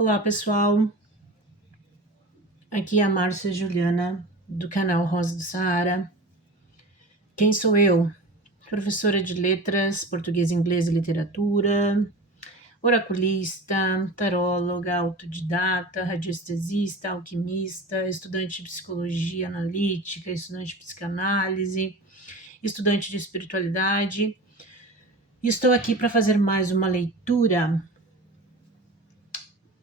Olá, pessoal. Aqui é a Márcia Juliana, do canal Rosa do Saara. Quem sou eu? Professora de letras, português, inglês e literatura, oraculista, taróloga, autodidata, radiestesista, alquimista, estudante de psicologia analítica, estudante de psicanálise, estudante de espiritualidade. E estou aqui para fazer mais uma leitura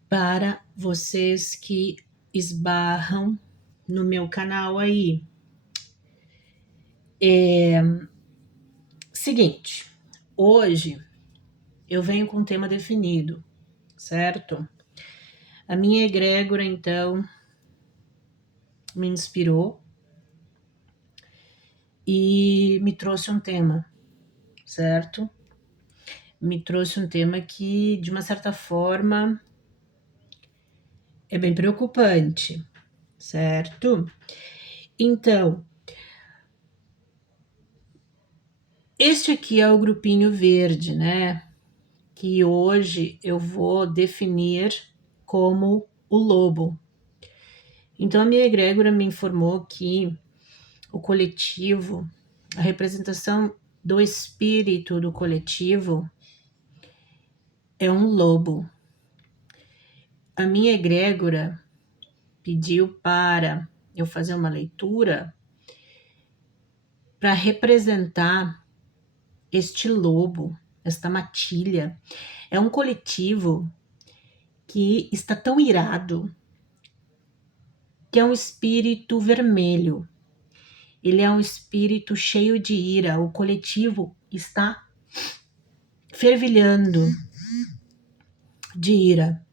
para vocês que esbarram no meu canal aí. Seguinte, hoje eu venho com um tema definido, certo? A minha egrégora, então, me inspirou e me trouxe um tema, certo? Me trouxe um tema que, de uma certa forma, é bem preocupante, certo? Então, este aqui é o grupinho verde, né? Que hoje eu vou definir como o lobo. Então, a minha egrégora me informou que o coletivo, a representação do espírito do coletivo é um lobo. A minha egrégora pediu para eu fazer uma leitura para representar este lobo, esta matilha. É um coletivo que está tão irado, que é um espírito vermelho. Ele é um espírito cheio de ira. O coletivo está fervilhando de ira.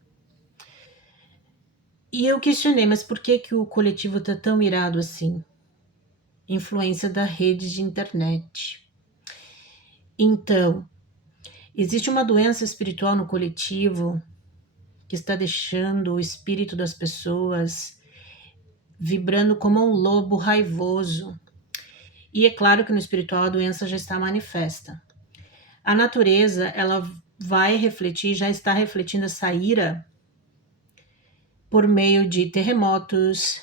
E eu questionei, mas por que que o coletivo está tão irado assim? Influência da rede de internet. Então, existe uma doença espiritual no coletivo que está deixando o espírito das pessoas vibrando como um lobo raivoso. E é claro que no espiritual a doença já está manifesta. A natureza, ela vai refletir, já está refletindo essa ira por meio de terremotos,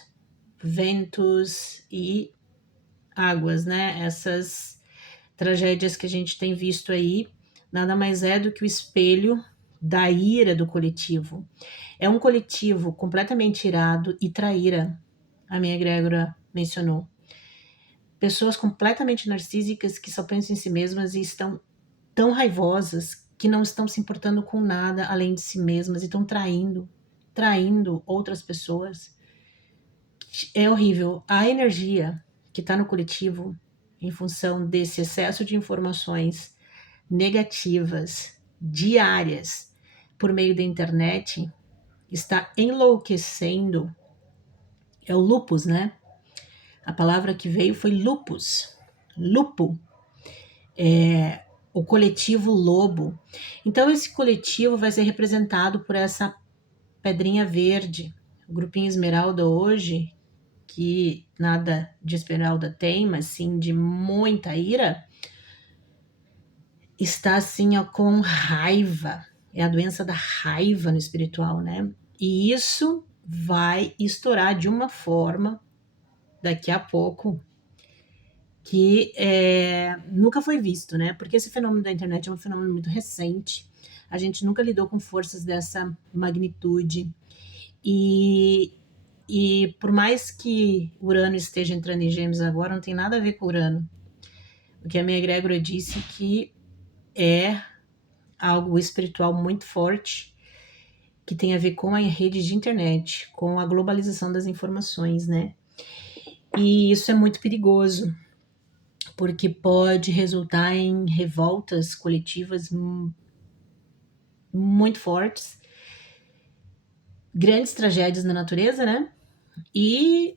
ventos e águas, né? Essas tragédias que a gente tem visto aí, nada mais é do que o espelho da ira do coletivo. É um coletivo completamente irado e traíra, a minha egrégora mencionou. Pessoas completamente narcísicas que só pensam em si mesmas e estão tão raivosas que não estão se importando com nada além de si mesmas e estão traindo outras pessoas. É horrível. A energia que está no coletivo, em função desse excesso de informações negativas, diárias, por meio da internet, está enlouquecendo. É o lupus, né? A palavra que veio foi lupus. Lupo. É o coletivo lobo. Então, esse coletivo vai ser representado por essa pedrinha verde. O grupinho Esmeralda hoje, que nada de esmeralda tem, mas sim de muita ira, está assim, ó, com raiva. É a doença da raiva no espiritual, né? E isso vai estourar de uma forma daqui a pouco que nunca foi visto, né? Porque esse fenômeno da internet é um fenômeno muito recente. A gente nunca lidou com forças dessa magnitude. E por mais que Urano esteja entrando em Gêmeos agora, não tem nada a ver com Urano. O que a minha egrégora disse que é algo espiritual muito forte, que tem a ver com a rede de internet, com a globalização das informações, né? E isso é muito perigoso, porque pode resultar em revoltas coletivas muito fortes, grandes tragédias na natureza, né? E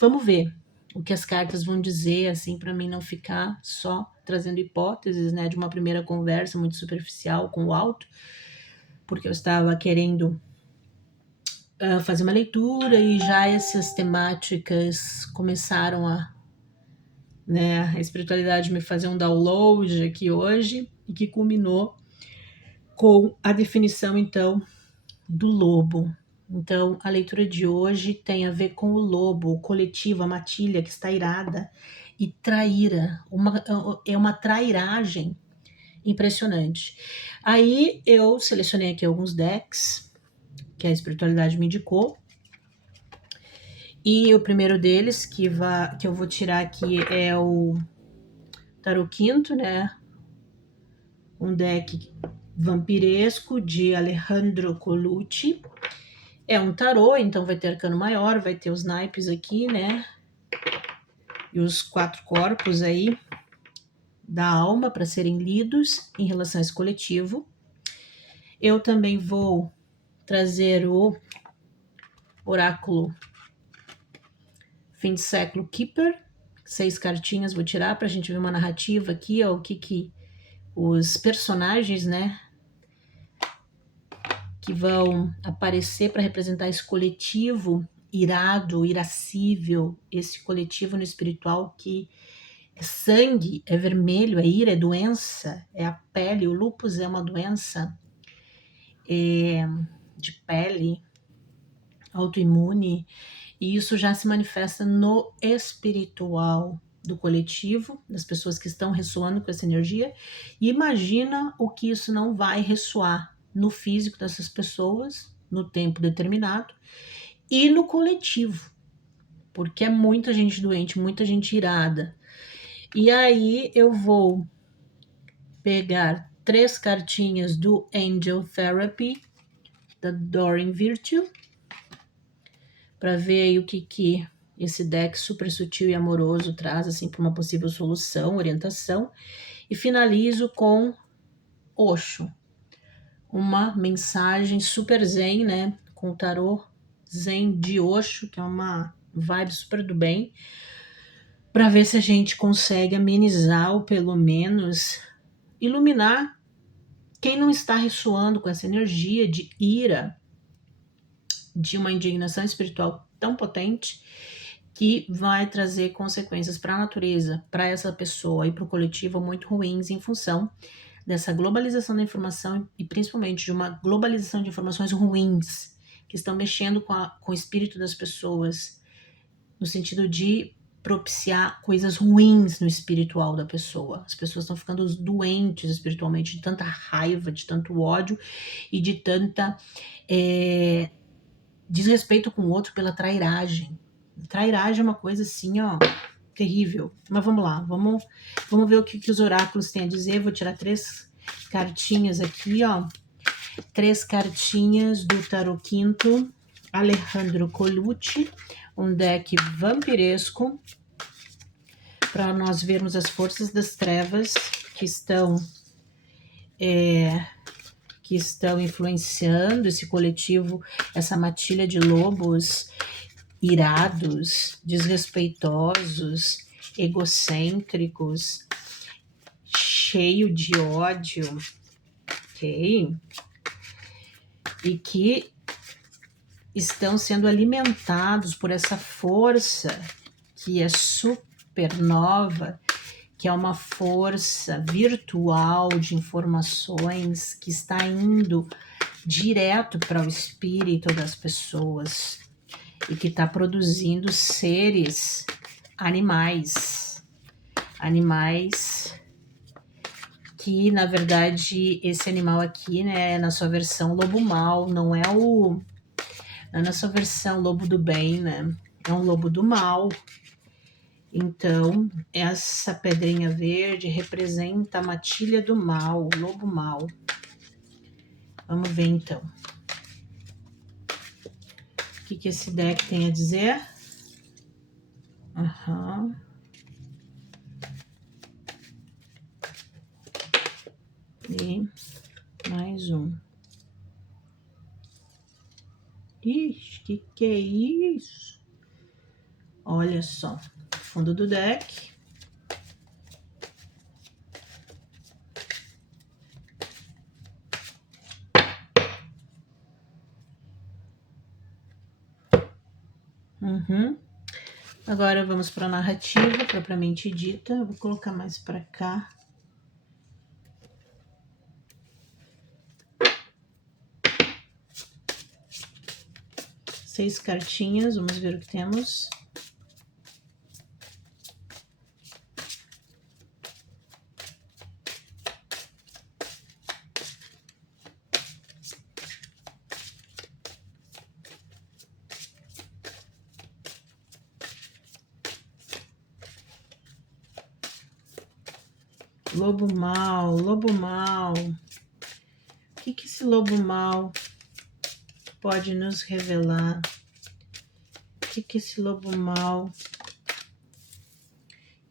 vamos ver o que as cartas vão dizer, assim, para mim não ficar só trazendo hipóteses, né, de uma primeira conversa muito superficial com o alto, porque eu estava querendo fazer uma leitura e já essas temáticas começaram né, a espiritualidade me fazer um download aqui hoje, e que culminou com a definição, então, do lobo. Então, a leitura de hoje tem a ver com o lobo, o coletivo, a matilha que está irada e traíra. É uma trairagem impressionante. Aí eu selecionei aqui alguns decks que a espiritualidade me indicou. E o primeiro deles que eu vou tirar aqui é o Tarot Quinto, né? Um deck vampiresco de Alejandro Colucci. É um tarô, então vai ter arcano maior, vai ter os naipes aqui, né? E os 4 corpos aí da alma para serem lidos em relação a esse coletivo. Eu também vou trazer o oráculo Fim de Século Keeper. 6 cartinhas vou tirar para a gente ver uma narrativa aqui, ó, o que os personagens, né, que vão aparecer para representar esse coletivo irado, irascível, esse coletivo no espiritual que é sangue, é vermelho, é ira, é doença, é a pele. O lúpus é uma doença de pele autoimune, e isso já se manifesta no espiritual do coletivo, das pessoas que estão ressoando com essa energia. E imagina o que isso não vai ressoar no físico dessas pessoas, no tempo determinado, e no coletivo, porque é muita gente doente, muita gente irada. E aí eu vou pegar 3 cartinhas do Angel Therapy, da Doreen Virtue, para ver aí o que esse deck super sutil e amoroso traz assim para uma possível solução, orientação. E finalizo com Osho, uma mensagem super zen, né, com o tarô zen de Osho, que é uma vibe super do bem, para ver se a gente consegue amenizar ou pelo menos iluminar quem não está ressoando com essa energia de ira, de uma indignação espiritual tão potente que vai trazer consequências para a natureza, para essa pessoa e para o coletivo muito ruins em função dessa globalização da informação e principalmente de uma globalização de informações ruins que estão mexendo com o espírito das pessoas, no sentido de propiciar coisas ruins no espiritual da pessoa. As pessoas estão ficando doentes espiritualmente de tanta raiva, de tanto ódio e de tanta desrespeito com o outro pela trairagem. Trairagem é uma coisa assim, ó, terrível. Mas vamos lá, vamos ver o que os oráculos têm a dizer. Vou tirar 3 cartinhas aqui, ó. 3 cartinhas do Tarot Quinto, Alejandro Colucci, um deck vampiresco, para nós vermos as forças das trevas que estão influenciando esse coletivo, essa matilha de lobos irados, desrespeitosos, egocêntricos, cheio de ódio, ok? E que estão sendo alimentados por essa força que é supernova, que é uma força virtual de informações que está indo direto para o espírito das pessoas e que está produzindo seres animais que, na verdade, esse animal aqui, né, na sua versão lobo mal, não é na sua versão lobo do bem, né, é um lobo do mal. Então, essa pedrinha verde representa a matilha do mal, o lobo mal. Vamos ver, então. O que esse deck tem a dizer? E mais um. Ixi, que é isso? Olha só, fundo do deck. Agora vamos para a narrativa propriamente dita. Eu vou colocar mais para cá. 6 cartinhas, vamos ver o que temos. Lobo mau, lobo mau. O que esse lobo mau pode nos revelar? O que esse lobo mau? O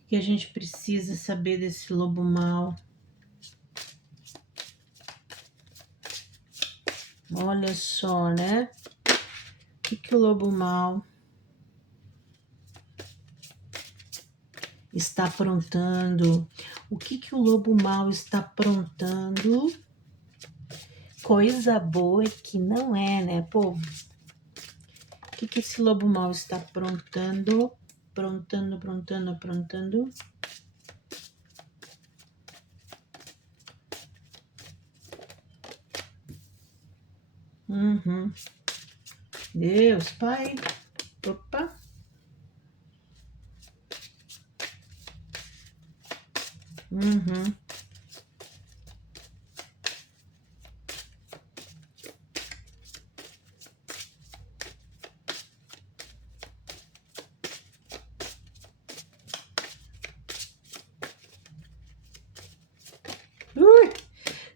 que a gente precisa saber desse lobo mau? Olha só, né? O que o lobo mau está aprontando? O que o lobo mau está aprontando? Coisa boa é que não é, né, povo? O que esse lobo mau está aprontando? Aprontando. Deus, Pai. Opa.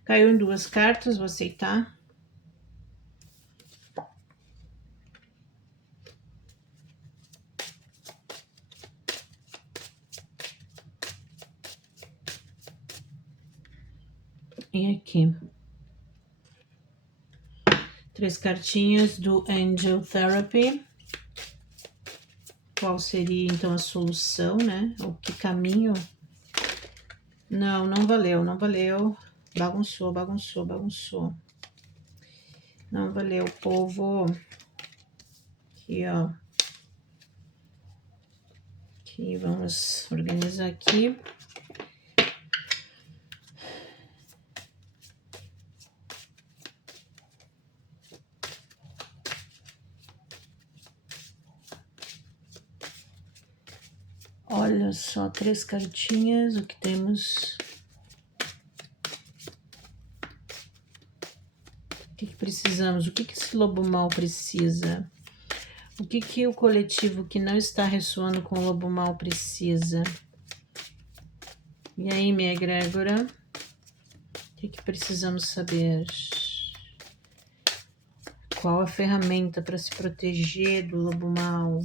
Caiu em 2 cartas, vou aceitar. E aqui. 3 cartinhas do Angel Therapy. Qual seria, então, a solução, né? O que caminho? Não, não valeu, não valeu. Bagunçou. Não valeu, povo. Aqui, ó. Aqui, vamos organizar aqui. Olha só, 3 cartinhas, o que temos? O que precisamos? O que esse lobo mau precisa? O que o coletivo que não está ressoando com o lobo mau precisa? E aí, minha egrégora? O que precisamos saber? Qual a ferramenta para se proteger do lobo mau?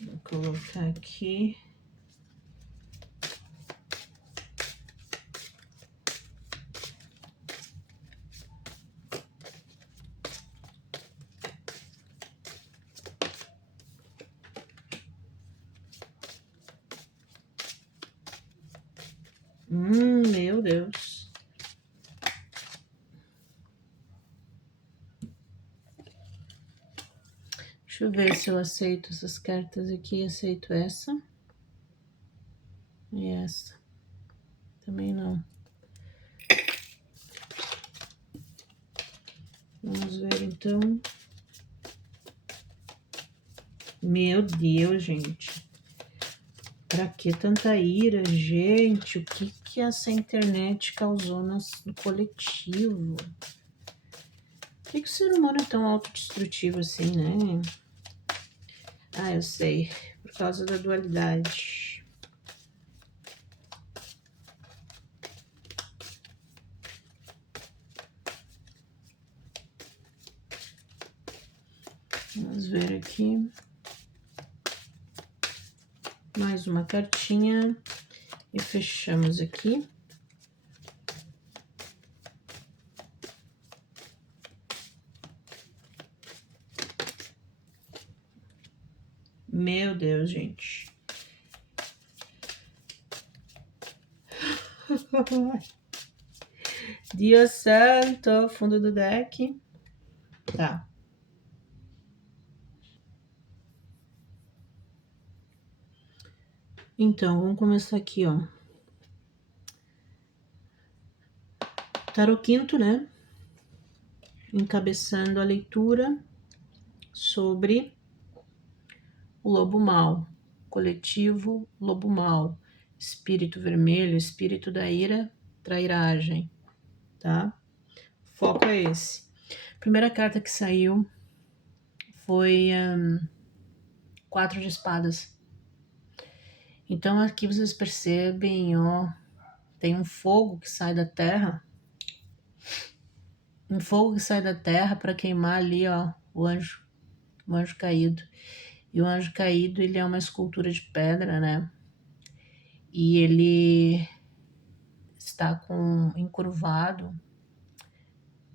Vou colocar aqui. Meu Deus. Deixa eu ver se eu aceito essas cartas aqui. Aceito essa. E essa. Também não. Vamos ver, então. Meu Deus, gente. Pra que tanta ira, gente? O que essa internet causou no coletivo? Por que o ser humano é tão autodestrutivo assim, né? Ah, eu sei. Por causa da dualidade. Vamos ver aqui. Mais uma cartinha. E fechamos aqui. Meu Deus, gente. Deus santo, fundo do deck. Tá. Então, vamos começar aqui, ó. Tarô quinto, né? Encabeçando a leitura sobre o lobo mau, coletivo lobo mau, espírito vermelho, espírito da ira, trairagem, tá? Foco é esse. A primeira carta que saiu foi 4 de espadas. Então aqui vocês percebem, ó, tem um fogo que sai da terra, um fogo que sai da terra para queimar ali, ó, o anjo caído. E o anjo caído, ele é uma escultura de pedra, né? E ele está encurvado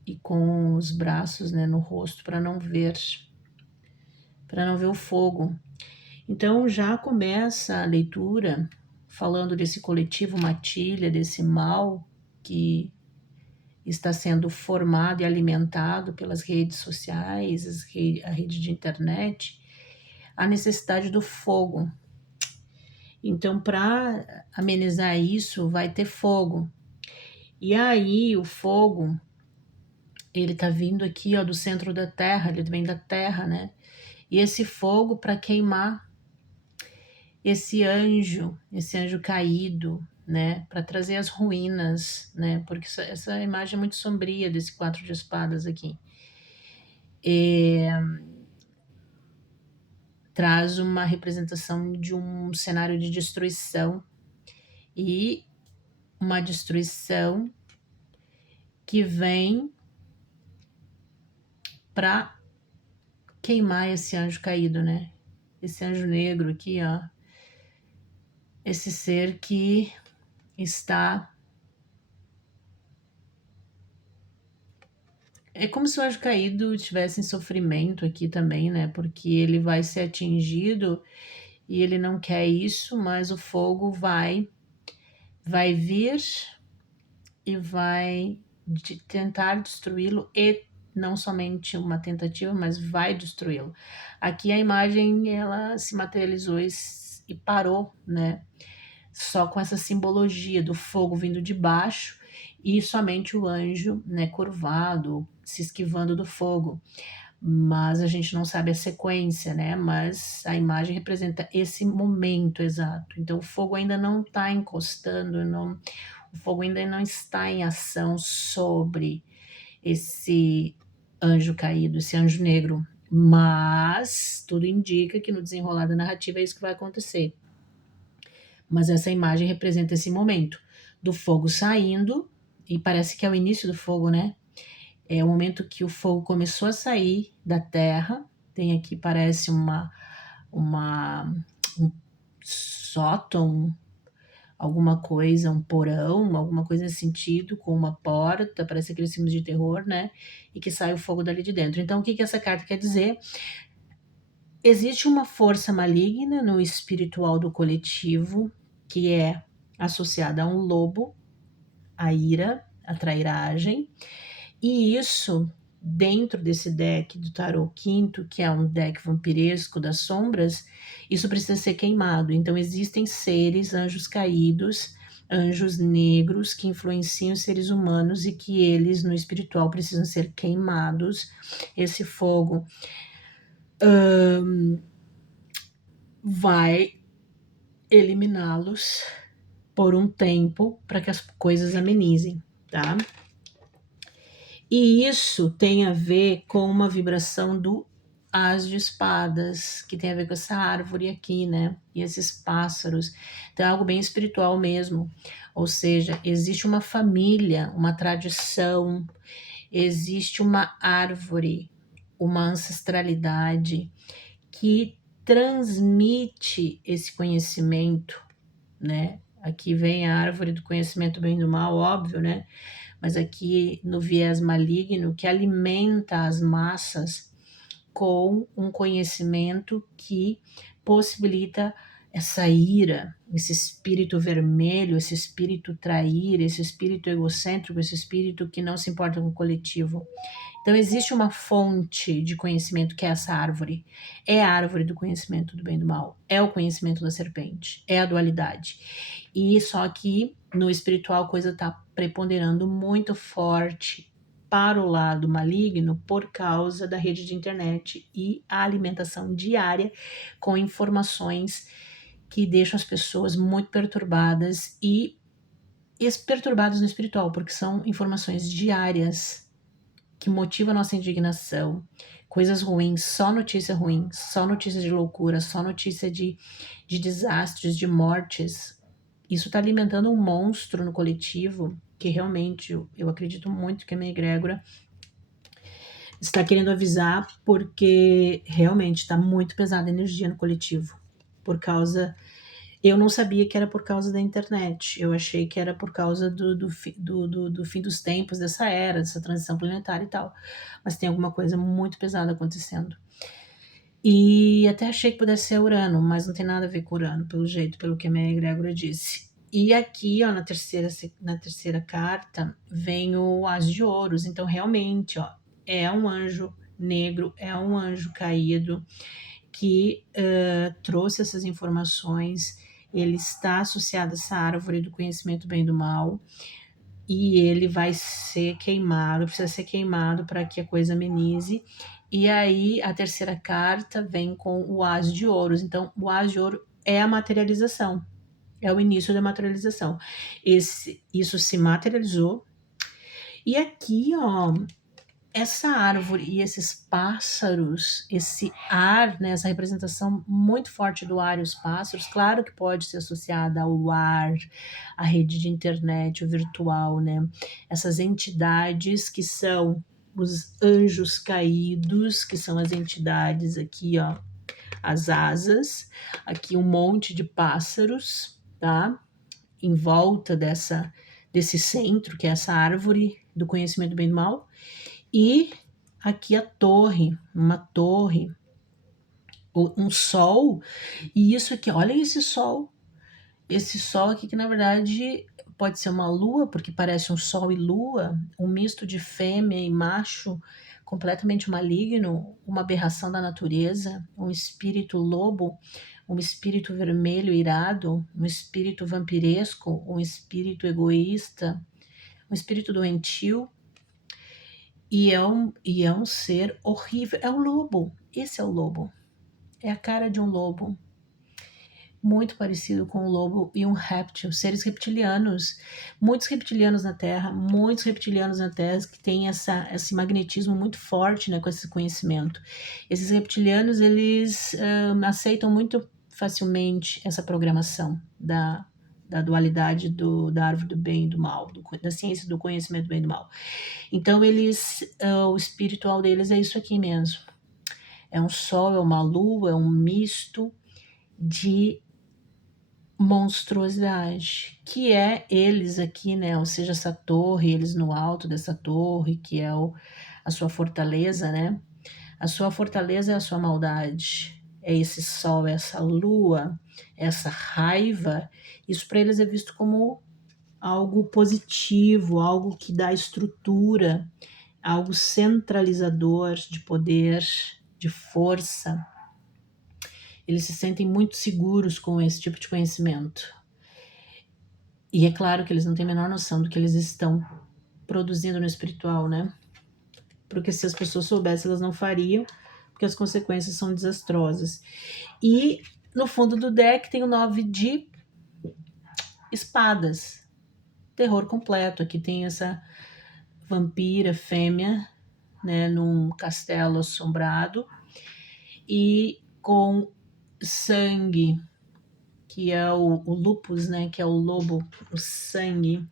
e com os braços, né, no rosto para não ver o fogo. Então já começa a leitura falando desse coletivo matilha, desse mal que está sendo formado e alimentado pelas redes sociais, a rede de internet, a necessidade do fogo. Então, para amenizar isso, vai ter fogo. E aí, o fogo, ele tá vindo aqui, ó, do centro da terra, ele vem da terra, né? E esse fogo para queimar esse anjo caído, né? Para trazer as ruínas, né? Porque essa imagem é muito sombria desse 4 de espadas aqui. Traz uma representação de um cenário de destruição e uma destruição que vem para queimar esse anjo caído, né? Esse anjo negro aqui, ó. Esse ser que está... É como se o anjo caído estivesse em sofrimento aqui também, né? Porque ele vai ser atingido e ele não quer isso, mas o fogo vai vir e vai tentar destruí-lo, e não somente uma tentativa, mas vai destruí-lo. Aqui a imagem, ela se materializou e parou, né? Só com essa simbologia do fogo vindo de baixo e somente o anjo, né, curvado, se esquivando do fogo. Mas a gente não sabe a sequência, né? Mas a imagem representa esse momento exato. Então o fogo ainda não está encostando, o fogo ainda não está em ação sobre esse anjo caído, esse anjo negro. Mas tudo indica que no desenrolar da narrativa é isso que vai acontecer. Mas essa imagem representa esse momento do fogo saindo, e parece que é o início do fogo, né? É o momento que o fogo começou a sair da terra. Tem aqui, parece um sótão, alguma coisa, um porão, alguma coisa nesse sentido, com uma porta, parece aqueles filmes de terror, né? E que sai o fogo dali de dentro. Então, o que essa carta quer dizer? Existe uma força maligna no espiritual do coletivo, que é associada a um lobo, a ira, a trairagem, e isso, dentro desse deck do tarô quinto, que é um deck vampiresco das sombras, isso precisa ser queimado. Então existem seres, anjos caídos, anjos negros que influenciam os seres humanos e que eles, no espiritual, precisam ser queimados. Esse fogo vai eliminá-los por um tempo para que as coisas amenizem, tá? E isso tem a ver com uma vibração do As de Espadas, que tem a ver com essa árvore aqui, né? E esses pássaros. Então é algo bem espiritual mesmo. Ou seja, existe uma família, uma tradição, existe uma árvore, uma ancestralidade que transmite esse conhecimento, né? Aqui vem a árvore do conhecimento bem e do mal, óbvio, né? Mas aqui no viés maligno, que alimenta as massas com um conhecimento que possibilita essa ira, esse espírito vermelho, esse espírito trair, esse espírito egocêntrico, esse espírito que não se importa com o coletivo. Então existe uma fonte de conhecimento que é essa árvore. É a árvore do conhecimento do bem e do mal. É o conhecimento da serpente. É a dualidade. E só que no espiritual a coisa está preponderando muito forte para o lado maligno por causa da rede de internet e a alimentação diária com informações que deixam as pessoas muito perturbadas e perturbadas no espiritual, porque são informações diárias que motiva a nossa indignação, coisas ruins, só notícia ruim, só notícia de loucura, só notícia de desastres, de mortes. Isso está alimentando um monstro no coletivo que realmente eu acredito muito que a minha egrégora está querendo avisar, porque realmente está muito pesada a energia no coletivo. Por causa. Eu não sabia que era por causa da internet. Eu achei que era por causa do fim dos tempos, dessa era, dessa transição planetária e tal. Mas tem alguma coisa muito pesada acontecendo. E até achei que pudesse ser Urano, mas não tem nada a ver com Urano, pelo jeito, pelo que a minha egrégora disse. E aqui, ó, na terceira carta, vem o As de Ouros. Então, realmente, ó, é um anjo negro, é um anjo caído que trouxe essas informações. Ele está associado a essa árvore do conhecimento bem e do mal, e ele vai ser queimado, precisa ser queimado para que a coisa amenize. E aí a terceira carta vem com o As de Ouros. Então, o As de Ouro é a materialização, é o início da materialização. Isso se materializou. E aqui, ó, essa árvore e esses pássaros, esse ar, né, essa representação muito forte do ar e os pássaros, claro que pode ser associada ao ar, à rede de internet, o virtual, né? Essas entidades que são os anjos caídos, que são as entidades aqui, ó, as asas, aqui um monte de pássaros, tá? Em volta desse centro, que é essa árvore do conhecimento do bem e do mal. E aqui a torre, uma torre, um sol, e isso aqui, olha esse sol aqui que na verdade pode ser uma lua, porque parece um sol e lua, um misto de fêmea e macho, completamente maligno, uma aberração da natureza, um espírito lobo, um espírito vermelho irado, um espírito vampiresco, um espírito egoísta, um espírito doentio. E é um ser horrível. É o lobo. Esse é o lobo. É a cara de um lobo. Muito parecido com um lobo e um réptil. Seres reptilianos. Muitos reptilianos na Terra. Muitos reptilianos na Terra que têm esse magnetismo muito forte, né, com esse conhecimento. Esses reptilianos, eles aceitam muito facilmente essa programação da dualidade da árvore do bem e do mal, da ciência do conhecimento do bem e do mal. Então o espiritual deles é isso aqui mesmo. É um sol, é uma lua, é um misto de monstruosidade, que é eles aqui, né? Ou seja, essa torre, eles no alto dessa torre, que é a sua fortaleza, né? A sua fortaleza é a sua maldade. É esse sol, é essa lua, essa raiva. Isso para eles é visto como algo positivo, algo que dá estrutura, algo centralizador de poder, de força. Eles se sentem muito seguros com esse tipo de conhecimento. E é claro que eles não têm a menor noção do que eles estão produzindo no espiritual, né? Porque se as pessoas soubessem, elas não fariam, porque as consequências são desastrosas. E no fundo do deck tem o 9 de espadas. Terror completo. Aqui tem essa vampira fêmea, né, num castelo assombrado e com sangue, que é o lupus, né, que é o lobo, o sangue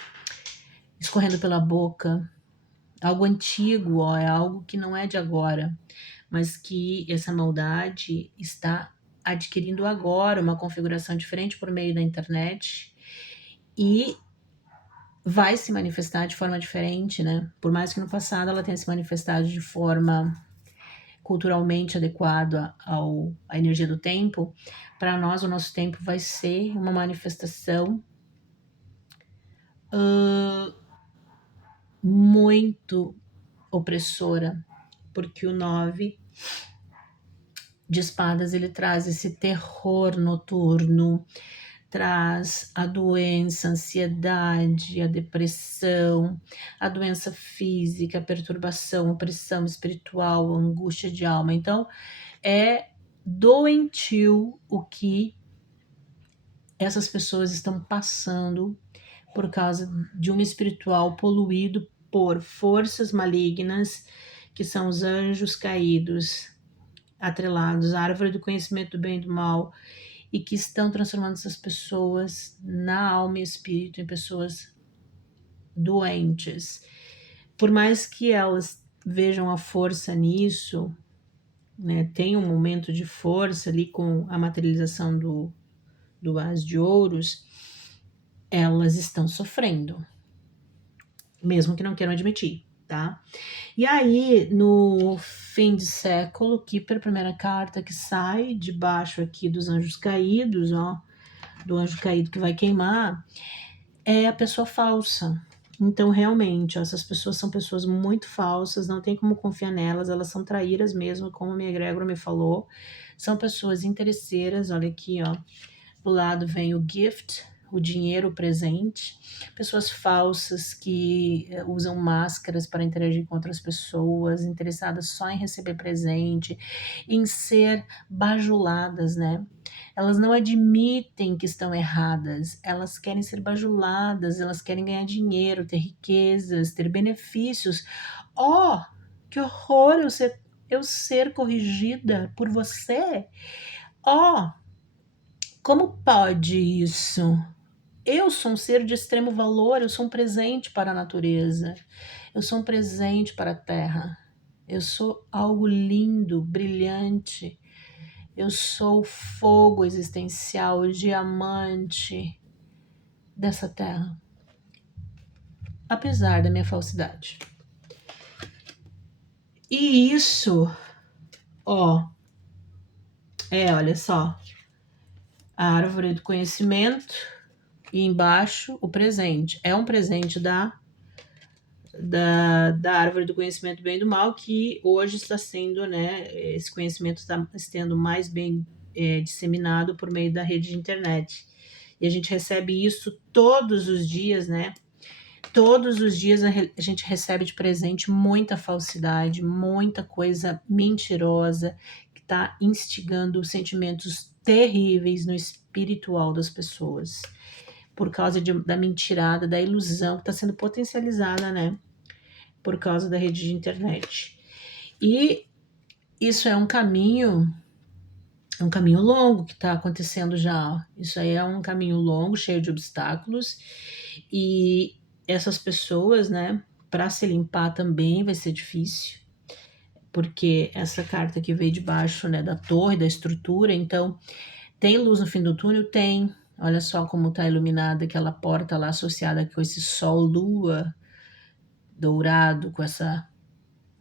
escorrendo pela boca. Algo antigo, ó, é algo que não é de agora, mas que essa maldade está adquirindo agora uma configuração diferente por meio da internet e vai se manifestar de forma diferente, né? Por mais que no passado ela tenha se manifestado de forma culturalmente adequado à energia do tempo, para nós o nosso tempo vai ser uma manifestação muito opressora, porque o 9 de espadas ele traz esse terror noturno, traz a doença, a ansiedade, a depressão, a doença física, a perturbação, a opressão espiritual, a angústia de alma. Então, é doentio o que essas pessoas estão passando por causa de um espiritual poluído por forças malignas, que são os anjos caídos, atrelados à árvore do conhecimento do bem e do mal, e que estão transformando essas pessoas na alma e espírito em pessoas doentes. Por mais que elas vejam a força nisso, né, tem um momento de força ali com a materialização do As de Ouros, elas estão sofrendo, mesmo que não queiram admitir, tá? E aí, no fim de século, Kipper, primeira carta que sai debaixo aqui dos anjos caídos, ó, do anjo caído que vai queimar, é a pessoa falsa. Então, realmente, essas pessoas são pessoas muito falsas, não tem como confiar nelas, elas são traíras mesmo, como a minha egrégora me falou. São pessoas interesseiras, olha aqui, ó. Do lado vem o gift, o dinheiro, o presente. Pessoas falsas que usam máscaras para interagir com outras pessoas, interessadas só em receber presente, em ser bajuladas, né? Elas não admitem que estão erradas, elas querem ser bajuladas, elas querem ganhar dinheiro, ter riquezas, ter benefícios. Oh, que horror eu ser corrigida por você! Oh, como pode isso? Eu sou um ser de extremo valor, eu sou um presente para a natureza, eu sou um presente para a terra, eu sou algo lindo, brilhante, eu sou o fogo existencial, o diamante dessa terra, apesar da minha falsidade. E isso, ó, olha só, a árvore do conhecimento e embaixo o presente. É um presente da árvore do conhecimento do bem e do mal, que hoje está sendo, né, esse conhecimento está sendo mais bem disseminado por meio da rede de internet. E a gente recebe isso todos os dias, né? Todos os dias a gente recebe de presente muita falsidade, muita coisa mentirosa, que está instigando sentimentos terríveis no espiritual das pessoas, por causa da mentirada, da ilusão que está sendo potencializada, né? Por causa da rede de internet. E isso é um caminho longo que está acontecendo já. Isso aí é um caminho longo, cheio de obstáculos. E essas pessoas, né, para se limpar também vai ser difícil. Porque essa carta que veio de baixo, né, da torre, da estrutura, então, tem luz no fim do túnel? Tem. Olha só como está iluminada aquela porta lá associada com esse sol, lua, dourado, com essa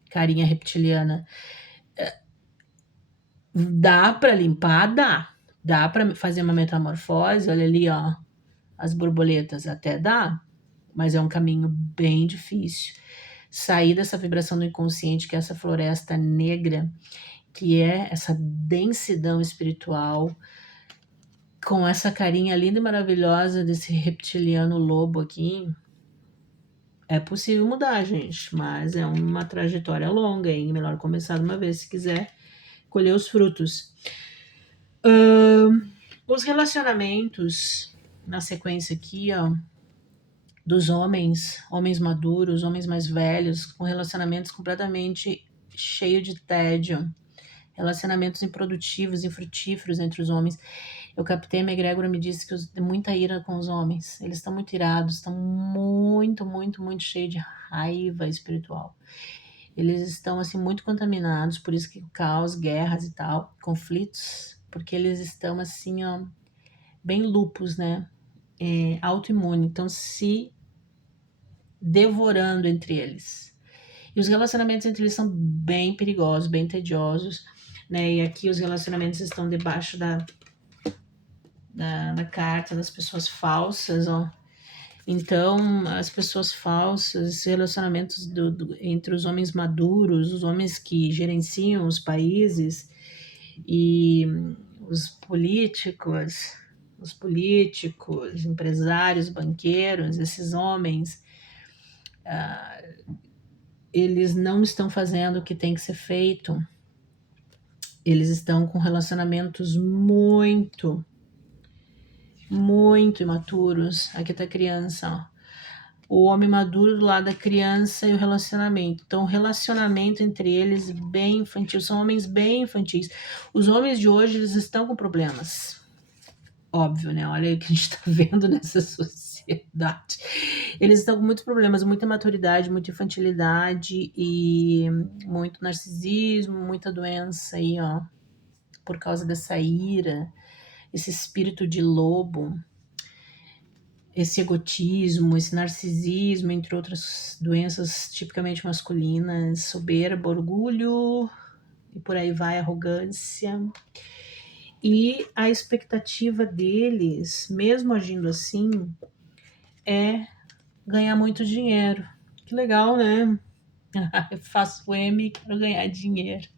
carinha reptiliana. Dá para limpar? Dá. Dá para fazer uma metamorfose? Olha ali, ó, as borboletas, até dá, mas é um caminho bem difícil. Sair dessa vibração do inconsciente, que é essa floresta negra, que é essa densidão espiritual, com essa carinha linda e maravilhosa desse reptiliano lobo aqui. É possível mudar, gente, mas é uma trajetória longa, hein? Melhor começar de uma vez se quiser colher os frutos. Os relacionamentos, na sequência aqui, ó, dos homens maduros, homens mais velhos, com relacionamentos completamente cheios de tédio, relacionamentos improdutivos e frutíferos entre os homens. Eu captei, minha egrégora me disse que tem muita ira com os homens. Eles estão muito irados, estão muito, muito, muito cheios de raiva espiritual. Eles estão, assim, muito contaminados, por isso que o caos, guerras e tal, conflitos, porque eles estão, assim, ó, bem lupus, né? Autoimune. Então, se devorando entre eles. E os relacionamentos entre eles são bem perigosos, bem tediosos, né? E aqui os relacionamentos estão debaixo da carta das pessoas falsas, ó. Então, as pessoas falsas, relacionamentos entre os homens maduros, os homens que gerenciam os países e os políticos, empresários, banqueiros, esses homens, eles não estão fazendo o que tem que ser feito. Eles estão com relacionamentos muito imaturos. Aqui tá a criança, ó. O homem maduro do lado da criança e o relacionamento. Então, o relacionamento entre eles bem infantil. São homens bem infantis. Os homens de hoje, eles estão com problemas. Óbvio, né? Olha aí o que a gente tá vendo nessa sociedade. Eles estão com muitos problemas, muita imaturidade, muita infantilidade e muito narcisismo, muita doença aí, ó. Por causa dessa ira, esse espírito de lobo, esse egotismo, esse narcisismo, entre outras doenças tipicamente masculinas, soberba, orgulho e por aí vai, arrogância. E a expectativa deles, mesmo agindo assim, é ganhar muito dinheiro. Que legal, né? Eu faço M para ganhar dinheiro.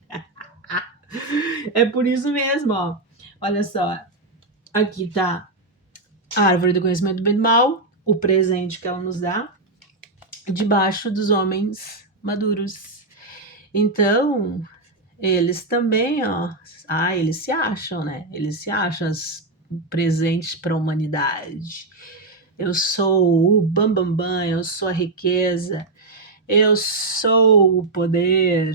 É por isso mesmo, ó. Olha só, aqui tá a árvore do conhecimento do bem e do mal, o presente que ela nos dá, debaixo dos homens maduros. Então, eles também, ó, eles se acham, né? Eles se acham presentes para a humanidade. Eu sou o bambambam, bam, bam, eu sou a riqueza, eu sou o poder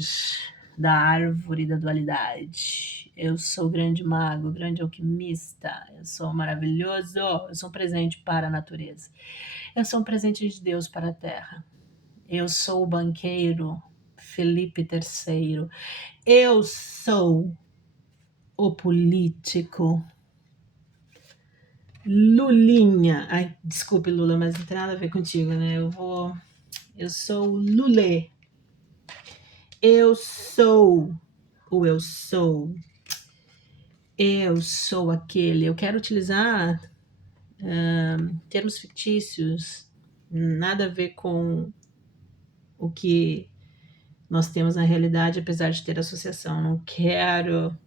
da árvore da dualidade. Eu sou o grande mago, o grande alquimista. Eu sou maravilhoso. Eu sou um presente para a natureza. Eu sou um presente de Deus para a terra. Eu sou o banqueiro Felipe III. Eu sou o político Lulinha. Ai, desculpe, Lula, mas não tem nada a ver contigo, né? Eu sou o Lulê. Eu sou o eu sou. Eu sou aquele. Eu quero utilizar termos fictícios, nada a ver com o que nós temos na realidade, apesar de ter associação. Não quero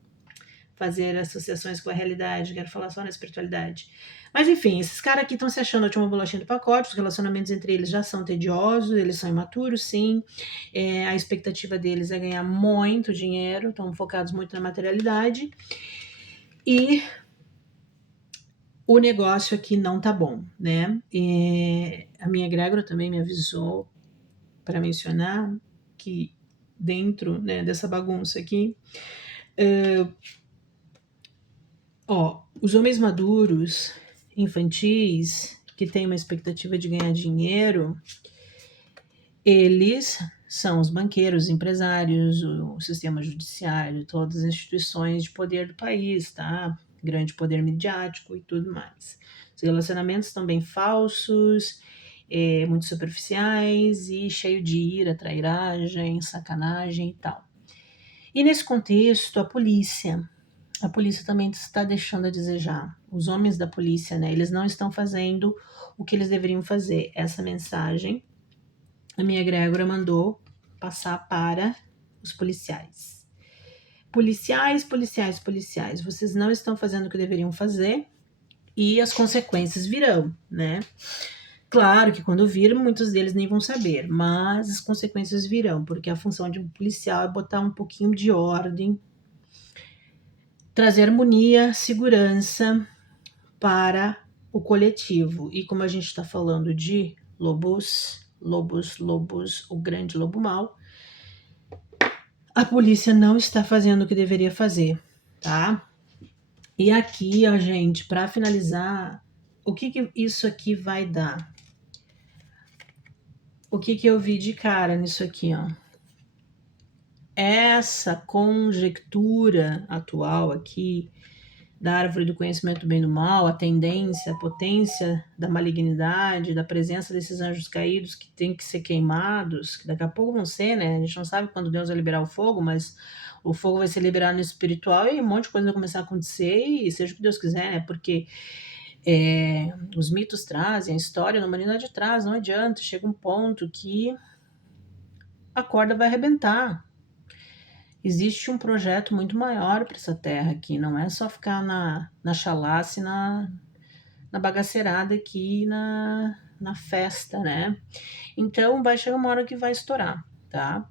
fazer associações com a realidade, quero falar só na espiritualidade. Mas enfim, esses caras aqui estão se achando a última bolachinha do pacote, os relacionamentos entre eles já são tediosos, eles são imaturos, sim. A expectativa deles é ganhar muito dinheiro, estão focados muito na materialidade. E o negócio aqui não tá bom, né? A minha egrégora também me avisou para mencionar que dentro, né, dessa bagunça aqui, os homens maduros, infantis, que têm uma expectativa de ganhar dinheiro, eles são os banqueiros, os empresários, o sistema judiciário, todas as instituições de poder do país, tá? Grande poder midiático e tudo mais. Os relacionamentos estão bem falsos, muito superficiais e cheio de ira, trairagem, sacanagem e tal. E nesse contexto, a polícia também está deixando a desejar. Os homens da polícia, né, eles não estão fazendo o que eles deveriam fazer. Essa mensagem a minha egrégora mandou passar para os policiais. Policiais, vocês não estão fazendo o que deveriam fazer e as consequências virão, né? Claro que quando vir, muitos deles nem vão saber, mas as consequências virão, porque a função de um policial é botar um pouquinho de ordem, trazer harmonia, segurança para o coletivo. E como a gente está falando de lobos, o grande lobo mau, a polícia não está fazendo o que deveria fazer, tá? E aqui, ó, gente, para finalizar, o que isso aqui vai dar? O que eu vi de cara nisso aqui, ó? Essa conjectura atual aqui da árvore do conhecimento do bem e do mal, a tendência, a potência da malignidade, da presença desses anjos caídos que têm que ser queimados, que daqui a pouco vão ser, né? A gente não sabe quando Deus vai liberar o fogo, mas o fogo vai ser liberado no espiritual e um monte de coisa vai começar a acontecer e seja o que Deus quiser, né? Porque os mitos trazem, a história da humanidade traz, não adianta, chega um ponto que a corda vai arrebentar. Existe um projeto muito maior para essa terra aqui, não é só ficar na chalaça e na bagaceirada aqui, na festa, né? Então vai chegar uma hora que vai estourar, tá?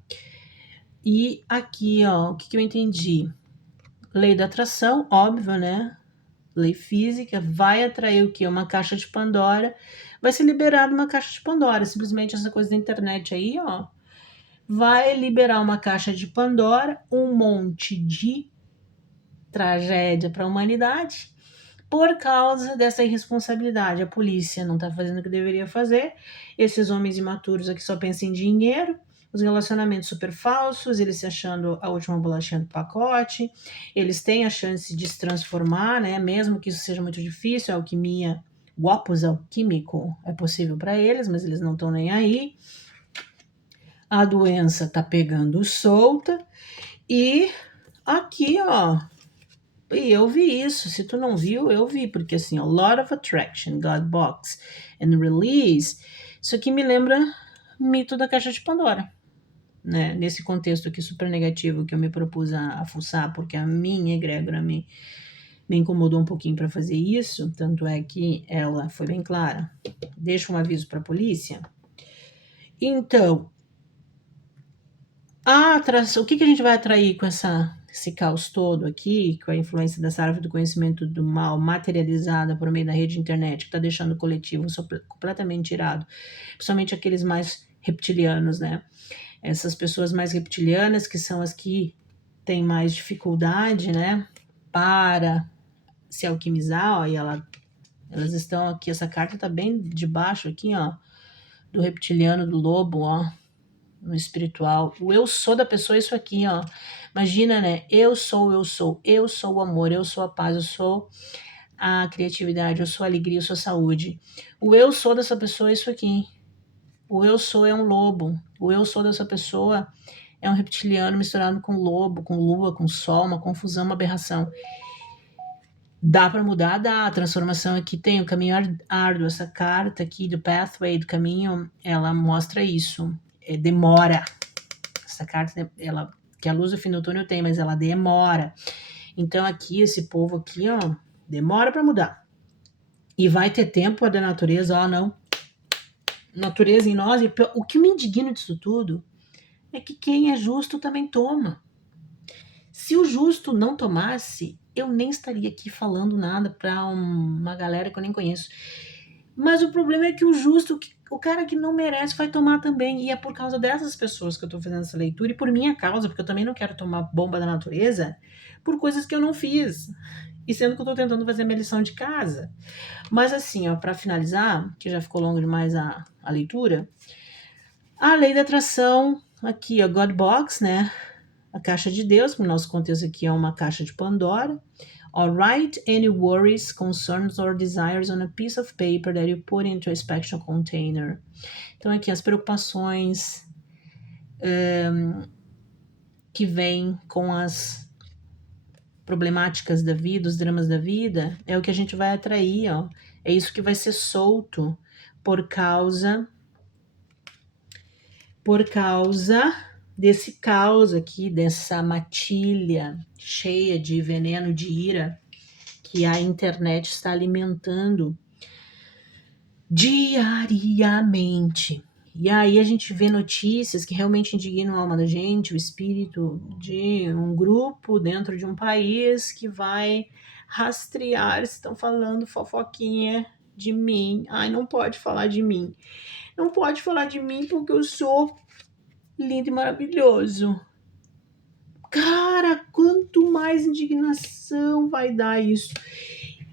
E aqui, ó, o que eu entendi? Lei da atração, óbvio, né? Lei física, vai atrair o quê? Uma caixa de Pandora, vai ser liberada uma caixa de Pandora, simplesmente essa coisa da internet aí, ó, vai liberar uma caixa de Pandora, um monte de tragédia para a humanidade por causa dessa irresponsabilidade. A polícia não está fazendo o que deveria fazer, esses homens imaturos aqui só pensam em dinheiro, os relacionamentos super falsos, eles se achando a última bolachinha do pacote, eles têm a chance de se transformar, né? Mesmo que isso seja muito difícil, a alquimia, o opus alquímico é possível para eles, mas eles não estão nem aí. A doença tá pegando solta e aqui, ó, e eu vi isso, se tu não viu, eu vi, porque assim, ó, Law of Attraction, God Box and Release, isso aqui me lembra mito da caixa de Pandora, né? Nesse contexto aqui super negativo que eu me propus a fuçar, porque a minha egrégora me incomodou um pouquinho para fazer isso, tanto é que ela foi bem clara, deixa um aviso para a polícia. Então, o que a gente vai atrair com esse caos todo aqui, com a influência dessa árvore do conhecimento do mal materializada por meio da rede de internet, que está deixando o coletivo completamente irado, principalmente aqueles mais reptilianos, né? Essas pessoas mais reptilianas, que são as que têm mais dificuldade, né, para se alquimizar, ó, e elas estão aqui, essa carta tá bem debaixo aqui, ó, do reptiliano, do lobo, ó, no espiritual. O eu sou da pessoa é isso aqui, ó. Imagina, né? Eu sou o amor, eu sou a paz, eu sou a criatividade, eu sou a alegria, eu sou a saúde. O eu sou dessa pessoa é isso aqui. O eu sou é um lobo. O eu sou dessa pessoa é um reptiliano misturado com lobo, com lua, com sol, uma confusão, uma aberração. Dá para mudar, dá. A transformação aqui tem o caminho árduo. Essa carta aqui do Pathway, do caminho, ela mostra isso. Demora. Essa carta, ela, que a luz do fim do túnel tem, mas ela demora. Então aqui, esse povo aqui, ó, demora para mudar. E vai ter tempo da natureza, ó, não. Natureza em nós. E o que me indigna disso tudo é que quem é justo também toma. Se o justo não tomasse, eu nem estaria aqui falando nada para uma galera que eu nem conheço. Mas o problema é que o justo, o cara que não merece, vai tomar também. E é por causa dessas pessoas que eu tô fazendo essa leitura e por minha causa, porque eu também não quero tomar bomba da natureza por coisas que eu não fiz. E sendo que eu tô tentando fazer a minha lição de casa. Mas assim, ó, para finalizar, que já ficou longo demais a leitura, a lei da atração, aqui, ó, God Box, né? A caixa de Deus, que no nosso contexto aqui é uma caixa de Pandora. Write any worries, concerns or desires on a piece of paper that you put into a special container. Então aqui as preocupações que vêm com as problemáticas da vida, os dramas da vida, é o que a gente vai atrair, ó. É isso que vai ser solto por causa desse caos aqui, dessa matilha cheia de veneno, de ira, que a internet está alimentando diariamente. E aí a gente vê notícias que realmente indignam a alma da gente, o espírito de um grupo dentro de um país que vai rastrear, estão falando fofoquinha de mim. Ai, não pode falar de mim. Não pode falar de mim porque eu sou lindo e maravilhoso. Cara, quanto mais indignação vai dar isso.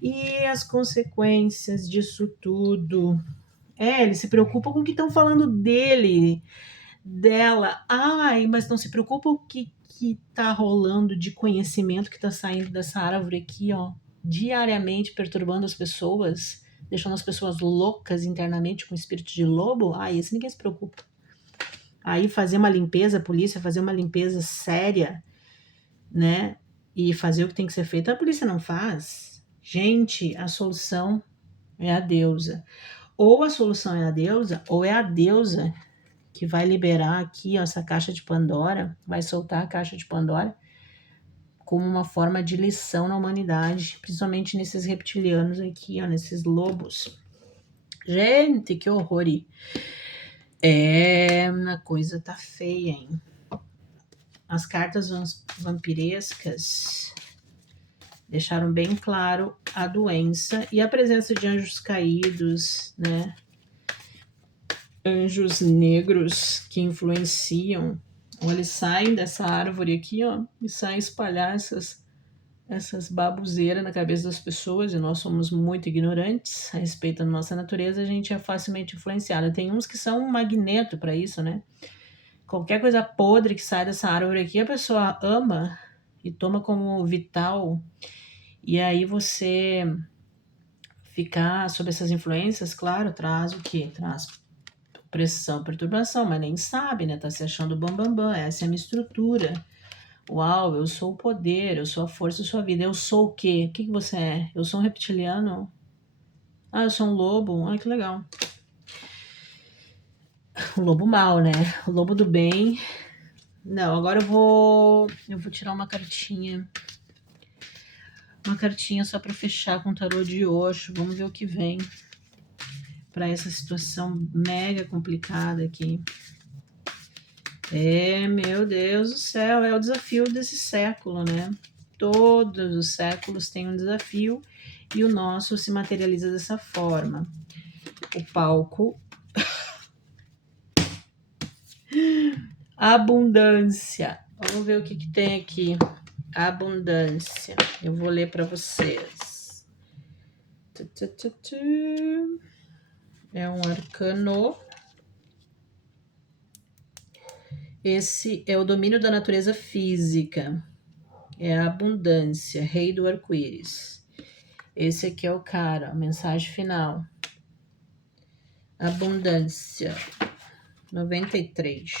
E as consequências disso tudo. Eles se preocupam com o que estão falando dele, dela. Ai, mas não se preocupam com o que tá rolando de conhecimento que tá saindo dessa árvore aqui, ó. diariamente perturbando as pessoas, deixando as pessoas loucas internamente com espírito de lobo, esse ninguém se preocupa. Aí fazer uma limpeza, a polícia fazer uma limpeza séria, né? E fazer o que tem que ser feito, a polícia não faz. Gente, a solução é a deusa. Ou a solução é a deusa, ou é a deusa que vai liberar aqui, ó, essa caixa de Pandora, vai soltar a caixa de Pandora como uma forma de lição na humanidade, principalmente nesses reptilianos aqui, ó, nesses lobos. Gente, que horror! A coisa tá feia, hein? As cartas vampirescas deixaram bem claro a doença e a presença de anjos caídos, né? Anjos negros que influenciam. Eles saem dessa árvore aqui, ó, e saem espalhar essas babuzeiras na cabeça das pessoas, e nós somos muito ignorantes a respeito da nossa natureza, a gente é facilmente influenciado. Tem uns que são um magneto para isso, né? Qualquer coisa podre que sai dessa árvore aqui, a pessoa ama e toma como vital. E aí você ficar sob essas influências, claro, traz o quê? Traz pressão, perturbação, mas nem sabe, né? Tá se achando bambambam, essa é a minha estrutura. Uau, eu sou o poder, eu sou a força da sua vida. Eu sou o quê? O que você é? Eu sou um reptiliano? Eu sou um lobo? Que legal. O lobo mal, né? O lobo do bem. Não, agora eu vou tirar uma cartinha. Uma cartinha só para fechar com o tarô de Osho. Vamos ver o que vem para essa situação mega complicada aqui. Meu Deus do céu, é o desafio desse século, né? Todos os séculos têm um desafio e o nosso se materializa dessa forma. O palco. Abundância. Vamos ver o que tem aqui. Abundância. Eu vou ler para vocês. É um arcano. Esse é o domínio da natureza física. É a abundância, rei do arco-íris. Esse aqui é o cara, a mensagem final. Abundância. 93.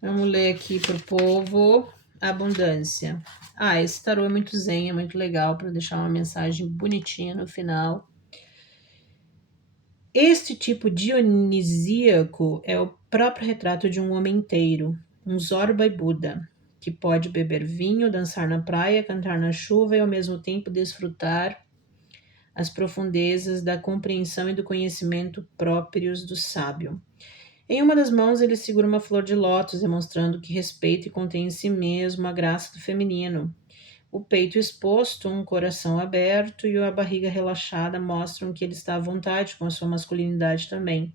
Vamos ler aqui pro povo. Abundância. Esse tarô é muito zen, é muito legal para deixar uma mensagem bonitinha no final. Este tipo dionisíaco é o próprio retrato de um homem inteiro, um Zorba e Buda, que pode beber vinho, dançar na praia, cantar na chuva e ao mesmo tempo desfrutar as profundezas da compreensão e do conhecimento próprios do sábio. Em uma das mãos ele segura uma flor de lótus, demonstrando que respeita e contém em si mesmo a graça do feminino. O peito exposto, um coração aberto e a barriga relaxada mostram que ele está à vontade com a sua masculinidade também,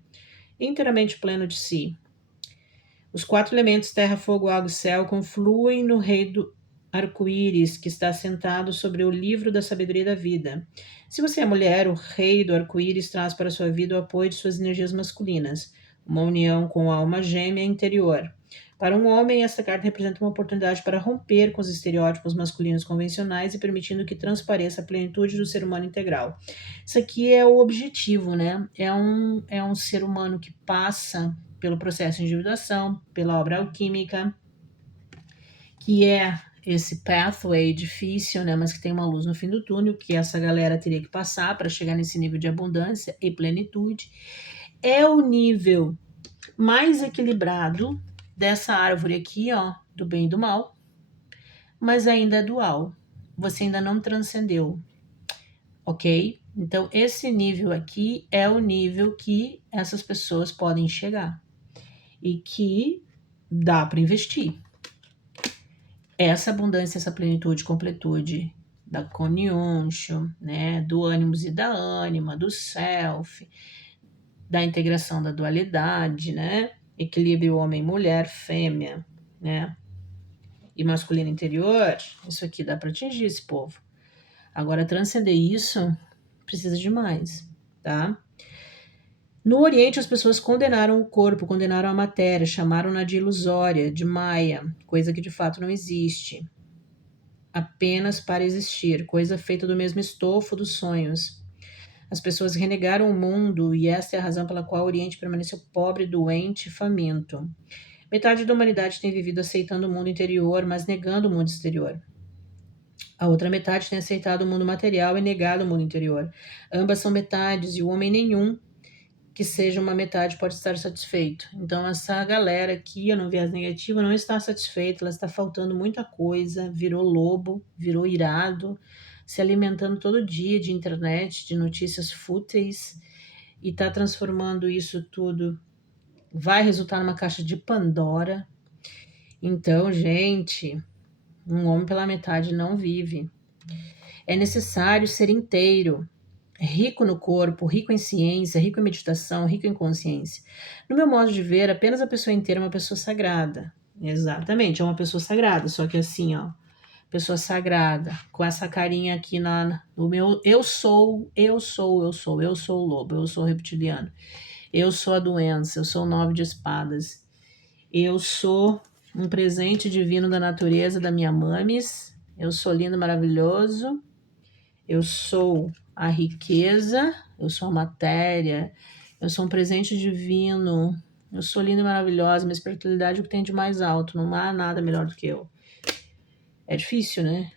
inteiramente pleno de si. Os 4 elementos terra, fogo, água e céu confluem no rei do arco-íris, que está sentado sobre o livro da sabedoria da vida. Se você é mulher, o rei do arco-íris traz para sua vida o apoio de suas energias masculinas, uma união com a alma gêmea interior. Para um homem, esta carta representa uma oportunidade para romper com os estereótipos masculinos convencionais e permitindo que transpareça a plenitude do ser humano integral. Isso aqui é o objetivo, né? É um ser humano que passa pelo processo de individuação, pela obra alquímica, que é esse pathway difícil, né, mas que tem uma luz no fim do túnel, que essa galera teria que passar para chegar nesse nível de abundância e plenitude. É o nível mais equilibrado dessa árvore aqui, ó, do bem e do mal, mas ainda é dual. Você ainda não transcendeu, ok? Então, esse nível aqui é o nível que essas pessoas podem chegar e que dá para investir. Essa abundância, essa plenitude, completude da Coniuncio, né, do ânimos e da ânima, do self, da integração da dualidade, né, equilíbrio homem-mulher, fêmea, né, e masculino interior, isso aqui dá para atingir esse povo. Agora, transcender isso precisa de mais, tá? No Oriente, as pessoas condenaram o corpo, condenaram a matéria, chamaram-na de ilusória, de maia, coisa que de fato não existe, apenas para existir, coisa feita do mesmo estofo dos sonhos. As pessoas renegaram o mundo e esta é a razão pela qual o Oriente permaneceu pobre, doente e faminto. Metade da humanidade tem vivido aceitando o mundo interior, mas negando o mundo exterior. A outra metade tem aceitado o mundo material e negado o mundo interior. Ambas são metades e o homem nenhum que seja uma metade pode estar satisfeito. Então, essa galera aqui, no viés negativo, não está satisfeita, ela está faltando muita coisa, virou lobo, virou irado, se alimentando todo dia de internet, de notícias fúteis, e está transformando isso tudo. Vai resultar numa caixa de Pandora. Então, gente, um homem pela metade não vive. É necessário ser inteiro, rico no corpo, rico em ciência, rico em meditação, rico em consciência. No meu modo de ver, apenas a pessoa inteira é uma pessoa sagrada. Exatamente, é uma pessoa sagrada, só que assim, ó, pessoa sagrada, com essa carinha aqui no meu eu sou o lobo, eu sou o reptiliano, eu sou a doença, eu sou o 9 de espadas, eu sou um presente divino da natureza da minha mames, eu sou lindo, maravilhoso, eu sou a riqueza, eu sou a matéria, eu sou um presente divino, eu sou linda e maravilhosa, minha espiritualidade é o que tem de mais alto, não há nada melhor do que eu. É difícil, né?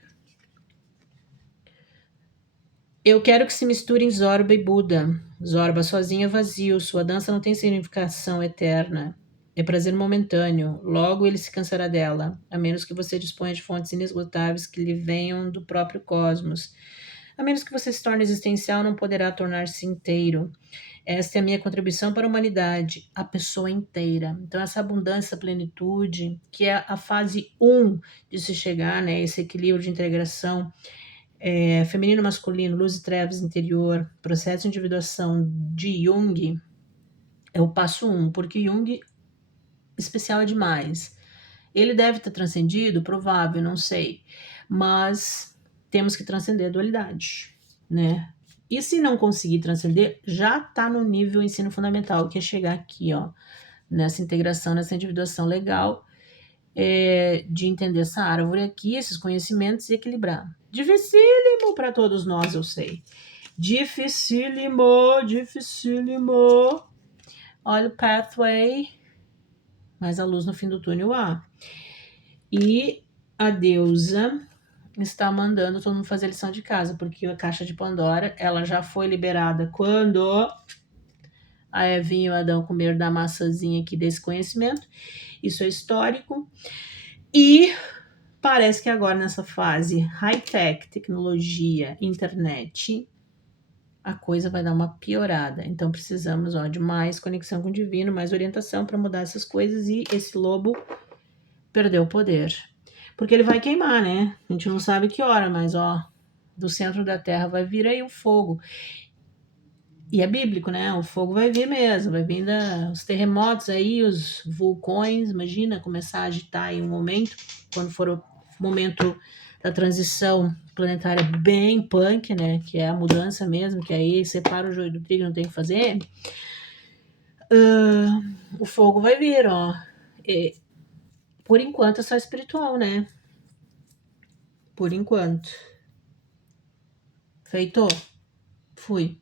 Eu quero que se misturem Zorba e Buda. Zorba sozinha é vazio, sua dança não tem significação eterna. É prazer momentâneo, logo ele se cansará dela, a menos que você disponha de fontes inesgotáveis que lhe venham do próprio cosmos. A menos que você se torne existencial, não poderá tornar-se inteiro. Esta é a minha contribuição para a humanidade, a pessoa inteira. Então, essa abundância, essa plenitude, que é a fase 1 de se chegar, né, esse equilíbrio de integração feminino, masculino, luz e trevas interior, processo de individuação de Jung, é o passo 1, porque Jung especial é demais. Ele deve ter transcendido? Provável, não sei. Mas temos que transcender a dualidade, né? E se não conseguir transcender, já está no nível ensino fundamental, que é chegar aqui, ó, nessa integração, nessa individuação legal, de entender essa árvore aqui, esses conhecimentos e equilibrar. Dificílimo para todos nós, eu sei. Dificílimo, dificílimo. Olha o pathway, mas a luz no fim do túnel há. E a deusa está mandando todo mundo fazer lição de casa, porque a caixa de Pandora, ela já foi liberada quando a Evinha e o Adão comeram da maçãzinha aqui desse conhecimento. Isso é histórico. E parece que agora nessa fase high-tech, tecnologia, internet, a coisa vai dar uma piorada. Então precisamos, ó, de mais conexão com o divino, mais orientação para mudar essas coisas e esse lobo perdeu o poder. Porque ele vai queimar, né? A gente não sabe que hora, mas ó, do centro da terra vai vir aí o fogo. E é bíblico, né? O fogo vai vir mesmo, vai vir os terremotos aí, os vulcões, imagina começar a agitar em um momento, quando for o momento da transição planetária bem punk, né? Que é a mudança mesmo, que aí separa o joio do trigo, não tem o que fazer. O fogo vai vir, ó. E, por enquanto é só espiritual, né? Por enquanto. Feito? Fui.